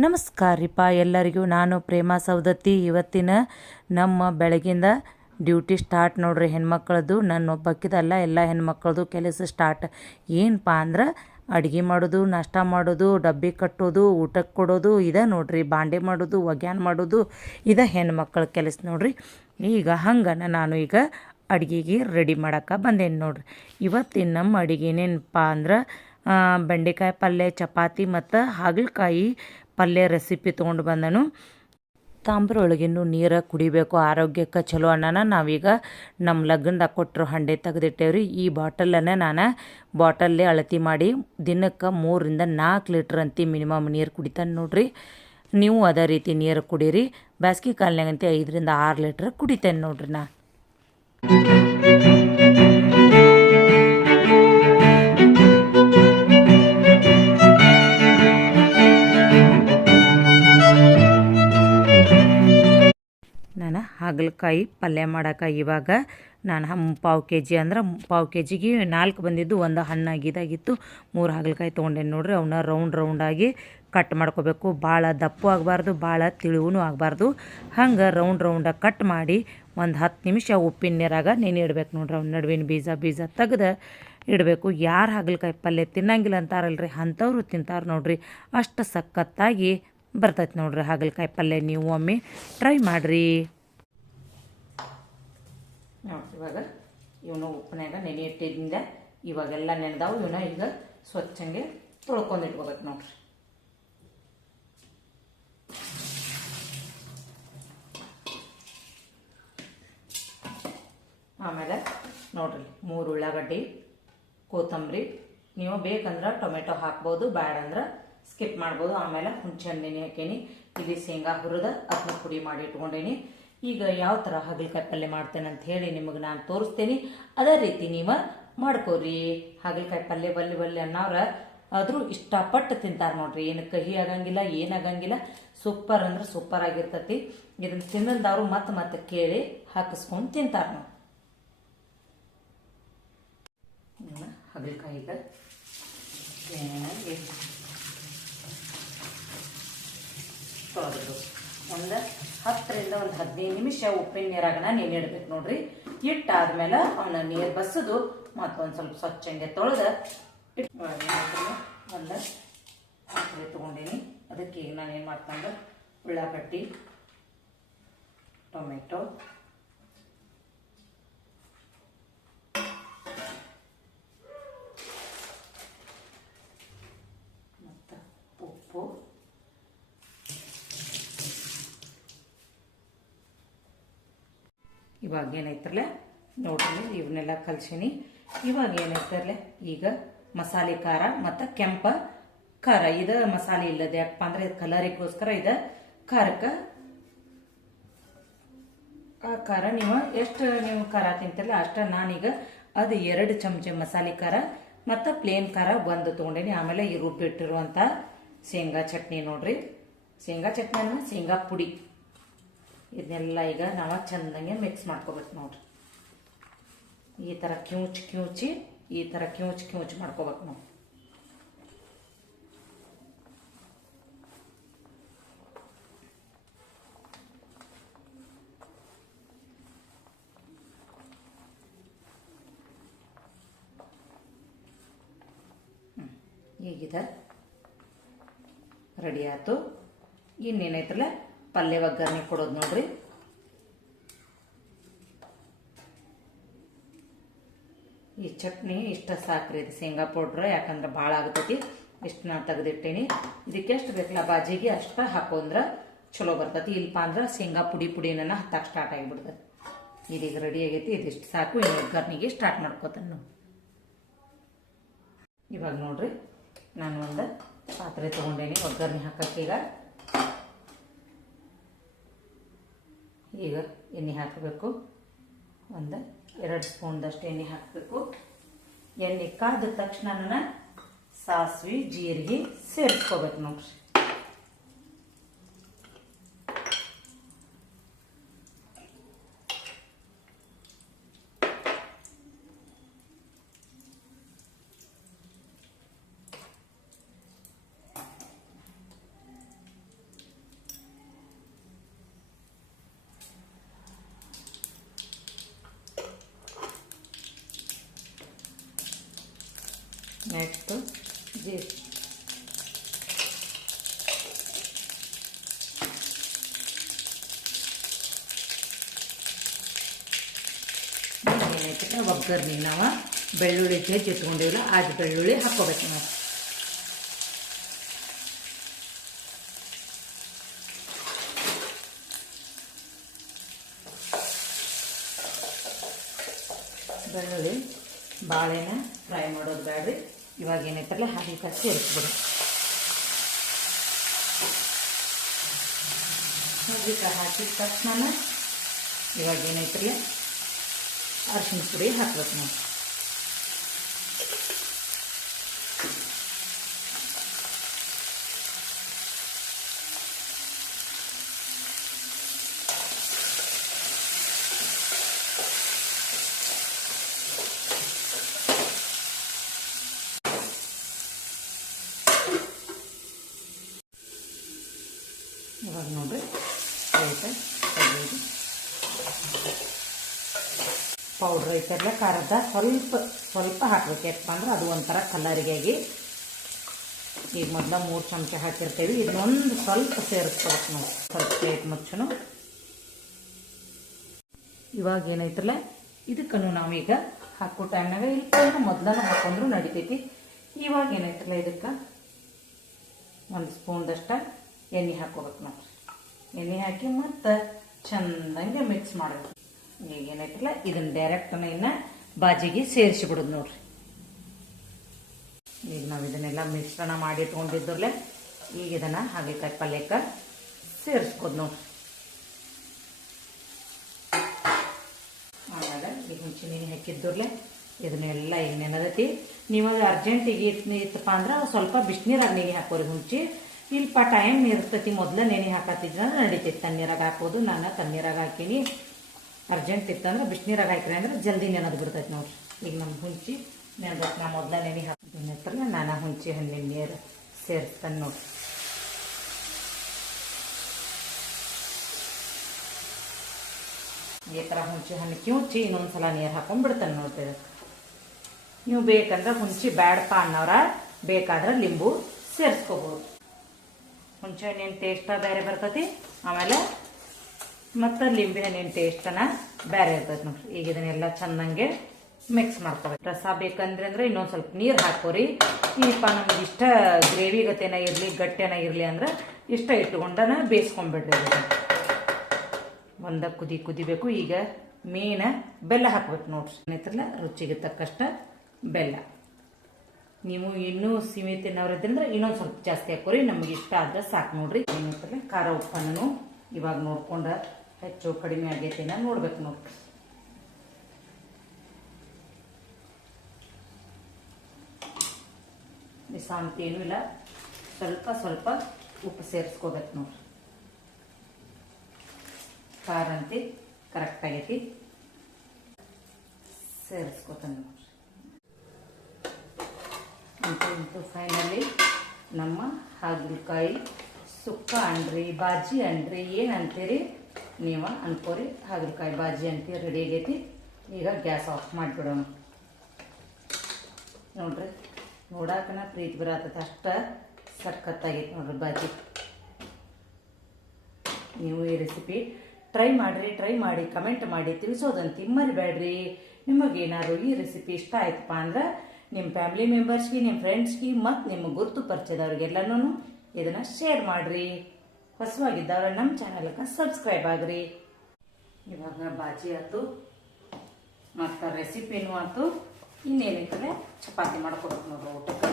ನಮಸ್ಕಾರ ರೀಪ ಎಲ್ಲರಿಗೂ. ನಾನು ಪ್ರೇಮ ಸೌದತ್ತಿ ಇವತ್ತಿನ ನಮ್ಮ ಬೆಳಗಿಂದ ಡ್ಯೂಟಿ ಸ್ಟಾರ್ಟ್ ನೋಡ್ರಿ ಹೆಣ್ಮಕ್ಳದ್ದು. ನನ್ನ ಒಬ್ಬಕ್ಕಿದಲ್ಲ ಎಲ್ಲ ಹೆಣ್ಮಕ್ಳದ್ದು ಕೆಲಸ ಸ್ಟಾರ್ಟ್. ಏನಪ್ಪ ಅಂದ್ರೆ ಅಡುಗೆ ಮಾಡೋದು, ನಾಷ್ಟ ಮಾಡೋದು, ಡಬ್ಬಿ ಕಟ್ಟೋದು ಊಟಕ್ಕೆ ಕೊಡೋದು, ಇದೆ ನೋಡ್ರಿ, ಬಾಂಡೆ ಮಾಡೋದು, ಒಗ್ಯಾನ್ ಮಾಡೋದು, ಇದೇ ಹೆಣ್ಮಕ್ಳ ಕೆಲಸ ನೋಡ್ರಿ. ಈಗ ಹಂಗನ ನಾನು ಈಗ ಅಡುಗೆಗೆ ರೆಡಿ ಮಾಡಕ್ಕೆ ಬಂದೇನೆ ನೋಡ್ರಿ. ಇವತ್ತಿನ ನಮ್ಮ ಅಡುಗೆ ಏನೇನಪ್ಪ ಅಂದ್ರೆ ಬೆಂಡೆಕಾಯಿ ಪಲ್ಯ, ಚಪಾತಿ ಮತ್ತು ಹಾಗಲಕಾಯಿ ಪಲ್ಯ ರೆಸಿಪಿ ತೊಗೊಂಡು ಬಂದನು. ತಾಂಬ್ರೊಳಗಿನ್ನು ನೀರು ಕುಡಿಬೇಕು, ಆರೋಗ್ಯಕ್ಕೆ ಚಲೋ ಅನ್ನನ ನಾವೀಗ ನಮ್ಮ ಲಗ್ನದಾಗ ಕೊಟ್ಟರು ಹಂಡೆ ತೆಗೆದಿಟ್ಟೇವ್ರಿ. ಈ ಬಾಟಲನ್ನು ನಾನು ಬಾಟಲ್ಲೇ ಅಳತಿ ಮಾಡಿ ದಿನಕ್ಕೆ ಮೂರರಿಂದ ನಾಲ್ಕು ಲೀಟ್ರ್ ಅಂತಿ ಮಿನಿಮಮ್ ನೀರು ಕುಡಿತಾನೆ ನೋಡ್ರಿ. ನೀವು ಅದೇ ರೀತಿ ನೀರು ಕುಡೀರಿ. ಬ್ಯಾಸ್ಗೆ ಕಾಲನಾಗಂತೆ ಐದರಿಂದ ಆರು ಲೀಟ್ರ್ ಕುಡಿತೇನೆ ನೋಡ್ರಿ ನಾ. ನಾನು ಹಾಗಲಕಾಯಿ ಪಲ್ಯ ಮಾಡೋಕೆ ಇವಾಗ ನಾನು ಪಾವು ಕೆ ಜಿ ಅಂದ್ರೆ ಪಾವು ಕೆ ಜಿಗೆ ನಾಲ್ಕು ಬಂದಿದ್ದು ಒಂದು ಹಣ್ಣಾಗಿದಾಗಿತ್ತು ಮೂರು ಹಾಗಲಕಾಯಿ ತೊಗೊಂಡೆ ನೋಡ್ರಿ ಅವನ್ನ ರೌಂಡ್ ರೌಂಡಾಗಿ ಕಟ್ ಮಾಡ್ಕೋಬೇಕು. ಭಾಳ ದಪ್ಪು ಆಗಬಾರ್ದು ಭಾಳ ತಿಳಿವೂ ಆಗಬಾರ್ದು. ಹಂಗೆ ರೌಂಡ್ ರೌಂಡಾಗಿ ಕಟ್ ಮಾಡಿ ಒಂದು ಹತ್ತು ನಿಮಿಷ ಉಪ್ಪಿನ ನೀರಾಗ ನೆನೆ ಇಡ್ಬೇಕು ನೋಡ್ರಿ ಅವ್ನ. ನಡುವಿನ ಬೀಜ ಬೀಜ ತೆಗ್ದು ಇಡಬೇಕು. ಯಾರು ಹಾಗಲಕಾಯಿ ಪಲ್ಯ ತಿನ್ನಂಗಿಲ್ಲ ಅಂತಾರಲ್ರಿ, ಅಂಥವ್ರು ತಿಂತಾರೆ ನೋಡ್ರಿ. ಅಷ್ಟು ಸಖತ್ತಾಗಿ ಬರ್ತೈತೆ ನೋಡ್ರಿ ಹಾಗಲಕಾಯಿ ಪಲ್ಯ ನೀವು ಒಮ್ಮೆ ಟ್ರೈ ಮಾಡಿರಿ. ನೋಡ್ರಿ ಇವಾಗ ಇವನು ಉಪ್ಪನ್ಯಾಗ ನೆನೆ ಇಟ್ಟಿದ್ದಿಂದ ಇವಾಗೆಲ್ಲ ನೆನೆದಾವು ಇವನ್ನ ಈಗ ಸ್ವಚ್ಛಂಗೆ ತೊಳ್ಕೊಂಡು ಇಟ್ಕೋಬೇಕು ನೋಡ್ರಿ. ಆಮೇಲೆ ನೋಡ್ರಿ, ಮೂರು ಉಳ್ಳಾಗಡ್ಡಿ, ಕೊತ್ತಂಬರಿ, ನೀವು ಬೇಕಂದ್ರೆ ಟೊಮೆಟೊ ಹಾಕ್ಬೋದು, ಬ್ಯಾಡ ಅಂದ್ರೆ ಸ್ಕಿಪ್ ಮಾಡ್ಬೋದು. ಆಮೇಲೆ ಹುಣಸೆ ಹಣ್ಣು ನೆನೆ ಹಾಕೀನಿ. ಇಲ್ಲಿ ಶೇಂಗಾ ಹುರಿದ ಅದನ್ನ ಪುಡಿ ಮಾಡಿ ಇಟ್ಕೊಂಡೇನಿ. ಈಗ ಯಾವ ಥರ ಹಾಗಲಕಾಯಿ ಪಲ್ಯ ಮಾಡ್ತೇನೆ ಅಂತ ಹೇಳಿ ನಿಮಗೆ ನಾನು ತೋರಿಸ್ತೇನೆ. ಅದೇ ರೀತಿ ನೀವು ಮಾಡ್ಕೋರಿ. ಹಾಗಲಕಾಯಿ ಪಲ್ಯ ಬಲ್ಲಿ ಬಲ್ಲಿ ಅನ್ನೋರ ಆದರೂ ಇಷ್ಟಪಟ್ಟು ತಿಂತಾರೆ ನೋಡ್ರಿ. ಏನು ಕಹಿ ಆಗಂಗಿಲ್ಲ ಏನಾಗಂಗಿಲ್ಲ ಸೂಪರ್ ಅಂದ್ರೆ ಸೂಪರ್ ಆಗಿರ್ತತಿ. ಇದನ್ನು ತಿನ್ನಂದವರು ಮತ್ತೆ ಮತ್ತೆ ಕೇಳಿ ಹಾಕಿಸ್ಕೊಂಡು ತಿಂತಾರೆ ನಾವು ಹಗಲಕಾಯಿಗ ತೊಳೆದು ಒಂದು ಹತ್ತರಿಂದ ಒಂದು ಹದಿನೈದು ನಿಮಿಷ ಉಪ್ಪಿನ ನೀರಾಗನ ನೆನೆಯಿಡ್ಬೇಕು ನೋಡ್ರಿ. ಇಟ್ಟಾದ್ಮೇಲೆ ಅವನ ನೀರು ಬಸದು ಮತ್ತೊಂದು ಸ್ವಲ್ಪ ಸ್ವಚ್ಛಂಗೆ ತೊಳೆದು ಒಂದು ಪಾತ್ರೆ ತೊಗೊಂಡೀನಿ. ಅದಕ್ಕೆ ಈಗ ನಾನು ಏನು ಮಾಡ್ಕೊಂಡು ಉಳ್ಳಾಗಡ್ಡಿ, ಟೊಮೆಟೊ ಇವಾಗ ಏನೈತ್ರಲ್ಲ ನೋಡ್ರಿ ಇವನ್ನೆಲ್ಲ ಕಲ್ಸೀನಿ. ಇವಾಗ ಏನೈತ್ರಲ್ಲ ಈಗ ಮಸಾಲೆ ಖಾರ ಮತ್ತು ಕೆಂಪ ಖಾರ. ಇದು ಮಸಾಲೆ ಇಲ್ಲದ ಯಾಕಪ್ಪ ಅಂದ್ರೆ ಕಲರಿಗೋಸ್ಕರ ಇದು ಖಾರಕ್ಕೆ. ಆ ಖಾರ ನೀವು ಎಷ್ಟು ನೀವು ಖಾರ ತಿಂತಿರಲ್ಲ ಅಷ್ಟು ನಾನೀಗ ಅದು ಎರಡು ಚಮಚ ಮಸಾಲೆ ಖಾರ ಮತ್ತು ಪ್ಲೇನ್ ಖಾರ ಒಂದು ತೊಗೊಂಡೇನಿ. ಆಮೇಲೆ ಈ ರುಬ್ಬಿಟ್ಟಿರುವಂಥ ಶೇಂಗಾ ಚಟ್ನಿ ನೋಡ್ರಿ. ಶೇಂಗಾ ಚಟ್ನಿ ಅಂದ್ರೆ ಶೇಂಗಾ ಪುಡಿ. ಇದನ್ನೆಲ್ಲ ಈಗ ನಾವು ಚಂದಂಗೆ ಮಿಕ್ಸ್ ಮಾಡ್ಕೋಬೇಕು ನೋಡ್ರಿ. ಈ ಥರ ಕ್ಯೂಚ್ ಕ್ಯೂಚಿ, ಈ ಥರ ಕ್ಯೂಚ್ ಕ್ಯೂಚ್ ಮಾಡ್ಕೋಬೇಕು ನಾವು ಈಗಿದೆ ರೆಡಿ ಆಯ್ತು. ಇನ್ನೇನೈತ್ರಲ್ಲ ಪಲ್ಯ ಒಗ್ಗರಣೆ ಕೊಡೋದು ನೋಡ್ರಿ. ಈ ಚಟ್ನಿ ಇಷ್ಟ ಸಾಕ್ರಿ ಇದು ಶೇಂಗಾ ಪೌಡ್ರ್, ಯಾಕಂದ್ರೆ ಭಾಳ ಆಗ್ತೈತಿ ಇಷ್ಟು ನಾನು ತೆಗೆದಿಟ್ಟೇನಿ. ಇದಕ್ಕೆ ಎಷ್ಟು ಬೇಕಲ್ಲ ಬಾಜಿಗೆ ಅಷ್ಟ ಹಾಕೊಂಡ್ರೆ ಚಲೋ ಬರ್ತೈತಿ. ಇಲ್ಲಪ್ಪ ಅಂದ್ರೆ ಶೇಂಗಾ ಪುಡಿ ಪುಡಿನ ಹತ್ತಕ್ಕೆ ಸ್ಟಾರ್ಟ್ ಆಗಿಬಿಡ್ತದೆ ಇದೀಗ ರೆಡಿ ಆಗೈತಿ. ಇದಿಷ್ಟು ಸಾಕು. ಇನ್ನು ಒಗ್ಗರಣೆಗೆ ಸ್ಟಾರ್ಟ್ ಮಾಡ್ಕೋತಾನೆ ಇವಾಗ ನೋಡ್ರಿ, ನಾನು ಒಂದು ಪಾತ್ರೆ ತೊಗೊಂಡೇನಿ ಒಗ್ಗರಣೆ ಹಾಕಕ್ಕೀಗ ಈಗ ಎಣ್ಣೆ ಹಾಕಬೇಕು. ಒಂದು, ಎರಡು ಸ್ಪೂನ್ದಷ್ಟು ಎಣ್ಣೆ ಹಾಕಬೇಕು. ಎಣ್ಣೆ ಕಾದ ತಕ್ಷಣ ಸಾಸಿವೆ, ಜೀರಿಗೆ ಸೇರಿಸ್ಕೋಬೇಕು ನೋಡ್ರಿ ನೆಟ್ಟು ಜೀರಿಗೆ ಏನೈತೆ ಒಗ್ಗರ್ನಿಗೆ ನಾವು ಬೆಳ್ಳುಳ್ಳಿ ಹೆಚ್ಚು ಇಟ್ಕೊಂಡಿವಿಲ್ಲ ಅದು ಬೆಳ್ಳುಳ್ಳಿ ಹಾಕ್ಕೋಬೇಕು ನಾವು ಬೆಳ್ಳುಳ್ಳಿ ಬಾಳೆನ ಫ್ರೈ ಮಾಡೋದು ಬೇಡ್ರಿ. ಇವಾಗ ಏನೈತಲ್ಲ ಕಚ್ಚಿ ಸೇರಿಸ್ಬಿಡು ಹಾಗೆ ಹಾಕಿದ ತಕ್ಷಣ ಇವಾಗ ಏನೈತ್ರಿ ಅರಿಶಿನ ಪುಡಿ ಹಾಕ್ಬೇಕು ನಾವು. ಇವಾಗ ನೋಡಿರಿ ಐತೆ ತೆಗೆಯೋದು ಪೌಡ್ರ್ ಐತಲ್ಲ ಖಾರದ ಸ್ವಲ್ಪ ಸ್ವಲ್ಪ ಹಾಕ್ಬೇಕು. ಯಾಕಪ್ಪ ಅಂದ್ರೆ ಅದು ಒಂಥರ ಕಲರಿಗಾಗಿ ಈಗ ಮೊದಲ ಮೂರು ಚಮಚ ಹಾಕಿರ್ತೀವಿ. ಇದನ್ನೊಂದು ಸ್ವಲ್ಪ ಸೇರಿಸ್ಬೇಕು ನಾವು. ಸ್ವಲ್ಪ ಪ್ಲೇಟ್ ಮುಚ್ಚನು. ಇವಾಗ ಏನೈತಲ್ಲ ಇದಕ್ಕೂ ನಾವೀಗ ಹಾಕೋ ಟೈಮ್ನಾಗ ಇಲ್ಲಿ ಮೊದಲನ ಹಾಕೊಂಡ್ರು ನಡಿತೈತಿ. ಇವಾಗ ಏನೈತಲ್ಲ ಇದಕ್ಕೆ? ಒಂದು ಸ್ಪೂನ್ದಷ್ಟ ಎಣ್ಣೆ ಹಾಕೋಬೇಕು ನಾವು. ಎಣ್ಣೆ ಹಾಕಿ ಮತ್ತು ಚಂದಂಗೆ ಮಿಕ್ಸ್ ಮಾಡಬೇಕು ಈಗ ಏನೈತಲ್ಲ ಇದನ್ನ ಡೈರೆಕ್ಟ್ ಇನ್ನ ಬಾಜಿಗೆ ಸೇರಿಸಿಬಿಡೋದು ನೋಡ್ರಿ. ಈಗ ನಾವು ಇದನ್ನೆಲ್ಲ ಮಿಶ್ರಣ ಮಾಡಿ ಇಟ್ಕೊಂಡಿದ್ರಲ್ಲೇ, ಈಗ ಇದನ್ನ ಹಾಗಲಕಾಯಿ ಪಲ್ಯಕ್ಕೆ ಸೇರಿಸ್ಬೋದು ನೋಡ್ರಿ. ಆಮೇಲೆ ಈಗ ನೀನು ಹಾಕಿದ್ದರ್ಲೆ ಇದನ್ನೆಲ್ಲ ಈಗ ನೀವಾಗ ಅರ್ಜೆಂಟಿಗೆ ಇತ್ತಪ್ಪ ಅಂದ್ರೆ ಸ್ವಲ್ಪ ಬಿಸಿನೀರಾಗ ನೆನೆ ಹಾಕೋರಿ ಇಲ್ಪ ಟೈಮ್ ಇರ್ತೈತಿ, ಮೊದಲು ನೆನೆ ಹಾಕತ್ತಿದ್ರೆ ನಡೀತೈತಿ. ತಣ್ಣೀರಾಗ ಹಾಕೋದು, ನಾನು ತಣ್ಣೀರಾಗ ಹಾಕೀನಿ. ಅರ್ಜೆಂಟ್ ಇತ್ತಂದ್ರೆ ಬಿಸಿನೀರಾಗ ಹಾಕಿರಿ ಅಂದ್ರೆ ಜಲ್ದಿ ನೆನದು ಬಿಡ್ತೈತಿ ನೋಡ್ರಿ. ಈಗ ನಮ್ಮ ಹುಂಚಿ ನೆನಬೇಕು, ನಾ ಮೊದಲ ನೆನೆ ಹಾಕಿದ್ದೀನಿ ನಾನು ಹುಂಚಿ ಹಣ್ಣಿನ ನೀರು ಸೇರಿಸ್ತಾನೆ ನೋಡ್ರಿ. ಈ ಥರ ಹುಂಚಿ ಹಣ್ಣು ಕಿವುಚಿ ಇನ್ನೊಂದ್ಸಲ ನೀರು ಹಾಕೊಂಡ್ಬಿಡ್ತಾನೆ ಬಿಡ್ತಾನೆ ನೋಡ್ರಿ ನೀವು ಬೇಕಂದ್ರೆ ಹುಂಚಿ ಬ್ಯಾಡಪ್ಪ ಅನ್ನೋರ ಬೇಕಾದ್ರೆ ಲಿಂಬು ಸೇರಿಸ್ಕೋಬೋದು. ಹುಂಚೆ ಹಣ್ಣಿನ ಟೇಸ್ಟ ಬೇರೆ ಬರ್ತತಿ, ಆಮೇಲೆ ಮತ್ತು ಲಿಂಬೆ ಹಣ್ಣಿನ ಟೇಸ್ಟನ ಬೇರೆ ಇರ್ತೈತಿ ನೋಡ್ರಿ. ಈಗ ಇದನ್ನೆಲ್ಲ ಚೆನ್ನಾಗೆ ಮಿಕ್ಸ್ ಮಾಡ್ಕೋಬೇಕು. ರಸ ಬೇಕಂದ್ರೆ ಅಂದ್ರೆ ಇನ್ನೊಂದು ಸ್ವಲ್ಪ ನೀರು ಹಾಕೋರಿ ಈಪ ನಮ್ಗೆ ಇಷ್ಟ ಗ್ರೇವಿ ಗತೆನ ಇರಲಿ, ಗಟ್ಟೆನ ಇರಲಿ ಅಂದ್ರೆ ಇಷ್ಟ ಇಟ್ಕೊಂಡನ ಬೇಯಿಸ್ಕೊಂಡ್ಬಿಡ್ರಿ ಇದನ್ನ. ಒಂದ ಕುದಿ ಕುದಿಬೇಕು. ಈಗ ಮೇನ ಬೆಲ್ಲ ಹಾಕ್ಬೇಕು ನೋಡ್ರಿ. ಏನಿತ್ತಲ್ಲ ರುಚಿಗೆ ತಕ್ಕಷ್ಟ ಬೆಲ್ಲ. ನೀವು ಇನ್ನೂ ಸಿಮೆ ತಿನ್ನೋರಿದ್ರಿಂದ ಇನ್ನೊಂದು ಸ್ವಲ್ಪ ಜಾಸ್ತಿ ಹಾಕೋರಿ ನಮ್ಗೆ ಇಷ್ಟ ಆದ್ರೆ ಸಾಕು ನೋಡ್ರಿ. ಏನಂತಾರೆ ಖಾರ ಉಪ್ಪನ್ನು ಇವಾಗ ನೋಡ್ಕೊಂಡ್ರೆ ಹೆಚ್ಚು ಕಡಿಮೆ ಆಗೈತೆ ನೋಡ್ಬೇಕು ನೋಡ್ರಿ. ನಿಸಾಂತ ಏನೂ ಇಲ್ಲ. ಸ್ವಲ್ಪ ಸ್ವಲ್ಪ ಉಪ್ಪು ಸೇರಿಸ್ಕೋಬೇಕು ನೋಡ್ರಿ. ಖಾರ ಅಂತಿ ಕರೆಕ್ಟ್ ಆಗೈತಿ. ಸೇರಿಸ್ಕೋತಾನೆ ನೋಡ್ರಿ. ಇಂತೂ ಫೈನಲಿ ನಮ್ಮ ಹಾಗಲಕಾಯಿ, ಸುಕ್ಕ ಅಂಡ್ರಿ, ಬಾಜಿ ಅಂಡ್ರಿ ಏನು ಅಂತೀರಿ ನೀವು ಅನ್ಕೋರಿ. ಹಾಗಲಕಾಯಿ, ಬಾಜಿ ಅಂತೀರಿ ರೆಡಿ ಆಗೈತಿ. ಈಗ ಗ್ಯಾಸ್ ಆಫ್ ಮಾಡಿಬಿಡೋಣ. ನೋಡ್ರಿ, ನೋಡಾಕನ ಪ್ರೀತಿ ಬರತ್ತದ ಅಷ್ಟ ಸಖತ್ತಾಗೈತಿ ನೋಡ್ರಿ ಬಾಜಿ. ನೀವು ಈ ರೆಸಿಪಿ ಟ್ರೈ ಮಾಡಿರಿ ಟ್ರೈ ಮಾಡಿ ಕಮೆಂಟ್ ಮಾಡಿ ತಿಳಿಸೋದಂತೆ ಮರಿಬೇಡ್ರಿ. ನಿಮಗೇನಾದ್ರು ಈ ರೆಸಿಪಿ ಇಷ್ಟ ಆಯ್ತಪ್ಪ ಅಂದ್ರೆ ನಿಮ್ಮ ಫ್ಯಾಮಿಲಿ ಮೆಂಬರ್ಸ್ಗೆ ನಿಮ್ಮ ಫ್ರೆಂಡ್ಸ್ಗೆ ಮತ್ತು ನಿಮ್ಮ ಗುರುತು ಪರಿಚಯದವ್ರಿಗೆಲ್ಲನೂ ಇದನ್ನು ಶೇರ್ ಮಾಡಿರಿ. ಹೊಸವಾಗಿದ್ದವ್ರ ನಮ್ಮ ಚಾನಲ್ಗೆ ಸಬ್ಸ್ಕ್ರೈಬ್ ಆಗ್ರಿ. ಇವಾಗ ಬಾಜಿ ಆಯ್ತು ಮತ್ತು ರೆಸಿಪಿನೂ ಆಯ್ತು ಇನ್ನೇನಿದ್ರೆ ಚಪಾತಿ ಮಾಡ್ಕೊಬೇಕು ನೋಡ್ರಿ ಊಟಕ್ಕೆ.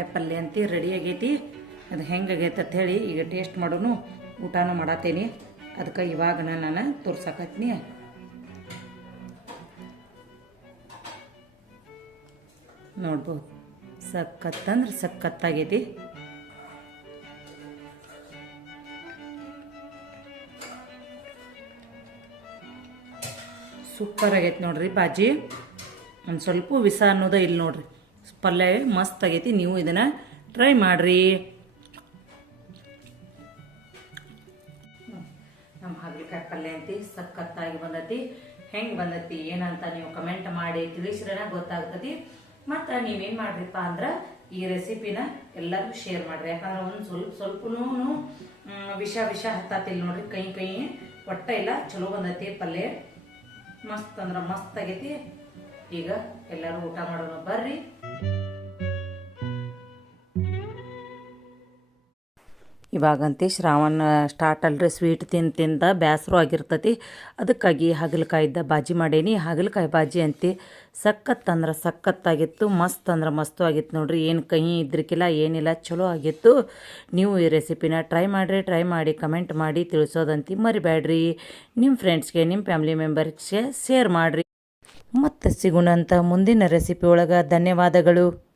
ಹಾಗಲಕಾಯಿ ಪಲ್ಯ ಅಂತ ರೆಡಿ ಆಗೈತಿ. ಅದು ಹೆಂಗೆ ಆಗೈತೆ ಅಂತ ಹೇಳಿ ಈಗ ಟೇಸ್ಟ್ ಮಾಡೋನು, ಊಟನೂ ಮಾಡತ್ತೇನಿ ಅದಕ್ಕೆ ಇವಾಗ ನಾನು ತೋರ್ಸಕತ್ನಿ. ನೋಡ್ಬೋದು. ಸಖತ್ತಂದ್ರೆ ಸಖತ್ತಾಗೈತಿ. ಸೂಪರ್ ಆಗೈತೆ ನೋಡ್ರಿ ಬಾಜಿ. ಒಂದು ಸ್ವಲ್ಪ ವಿಸ ಅನ್ನೋದೇ ಇಲ್ಲಿ ನೋಡ್ರಿ. ಪಲ್ಯ ಮಸ್ತ್ ಆಗೈತಿ, ನೀವು ಇದನ್ನು ಟ್ರೈ ಮಾಡಿರಿ. ನಮ್ಮ ಹಾಗಲಕಾಯಿ ಪಲ್ಯ ಅಂತಿ, ಸಖತ್ತಾಗಿ ಬಂದತಿ. ಹೆಂಗೆ ಬಂದತಿ, ಏನಂತ ನೀವು ಕಮೆಂಟ್ ಮಾಡಿ ತಿಳಿಸ್ರನ ಗೊತ್ತಾಗ್ತತಿ. ಮತ್ತು ನೀವೇನು ಮಾಡ್ರಿಪ್ಪ ಅಂದ್ರೆ ಈ ರೆಸಿಪಿನ ಎಲ್ಲರಿಗೂ ಶೇರ್ ಮಾಡ್ರಿ. ಯಾಕಂದ್ರೆ ಒಂದು ಸ್ವಲ್ಪ ಸ್ವಲ್ಪನೂ ವಿಷ ವಿಷ ಹತ್ತಾತಿಲ್ಲ ನೋಡ್ರಿ, ಕೈ ಕೈ ಒಟ್ಟ ಇಲ್ಲ, ಚಲೋ ಬಂದೈತಿ ಪಲ್ಯ. ಮಸ್ತ್ ಅಂದ್ರೆ ಮಸ್ತ್ ಆಗೈತಿ. ಈಗ ಎಲ್ಲರೂ ಊಟ ಮಾಡೋಣ, ಬರ್ರಿ. ಇವಾಗಂತೆ ಶ್ರಾವಣ ಸ್ಟಾರ್ಟ್ ಅಲ್ರಿ ಸ್ವೀಟ್ ತಿಂದು ತಿಂದ ಬೇಸರ ಆಗಿರ್ತತಿ. ಅದಕ್ಕಾಗಿ ಹಾಗಲಕಾಯಿದ್ದ ಬಾಜಿ ಮಾಡೇನಿ. ಹಾಗಲಕಾಯಿ ಬಾಜಿ ಅಂತಿ ಸಖತ್ ಅಂದ್ರೆ ಸಖತ್ತಾಗಿತ್ತು ಮಸ್ತ್ ಅಂದ್ರೆ ಮಸ್ತು ಆಗಿತ್ತು ನೋಡ್ರಿ. ಏನು ಕಹಿ ಇದ್ರಕ್ಕಿಲ್ಲ ಏನಿಲ್ಲ, ಚಲೋ ಆಗಿತ್ತು. ನೀವು ಈ ರೆಸಿಪಿನ ಟ್ರೈ ಮಾಡಿರಿ ಟ್ರೈ ಮಾಡಿ ಕಮೆಂಟ್ ಮಾಡಿ ತಿಳಿಸೋದಂತಿ ಮರಿಬೇಡ್ರಿ ನಿಮ್ಮ ಫ್ರೆಂಡ್ಸ್ಗೆ ನಿಮ್ಮ ಫ್ಯಾಮಿಲಿ ಮೆಂಬರ್ಸ್ಗೆ ಶೇರ್ ಮಾಡಿರಿ. ಮತ್ತೆ ಸಿಗೋಣಂತ ಮುಂದಿನ ರೆಸಿಪಿ ಒಳಗೆ ಧನ್ಯವಾದಗಳು.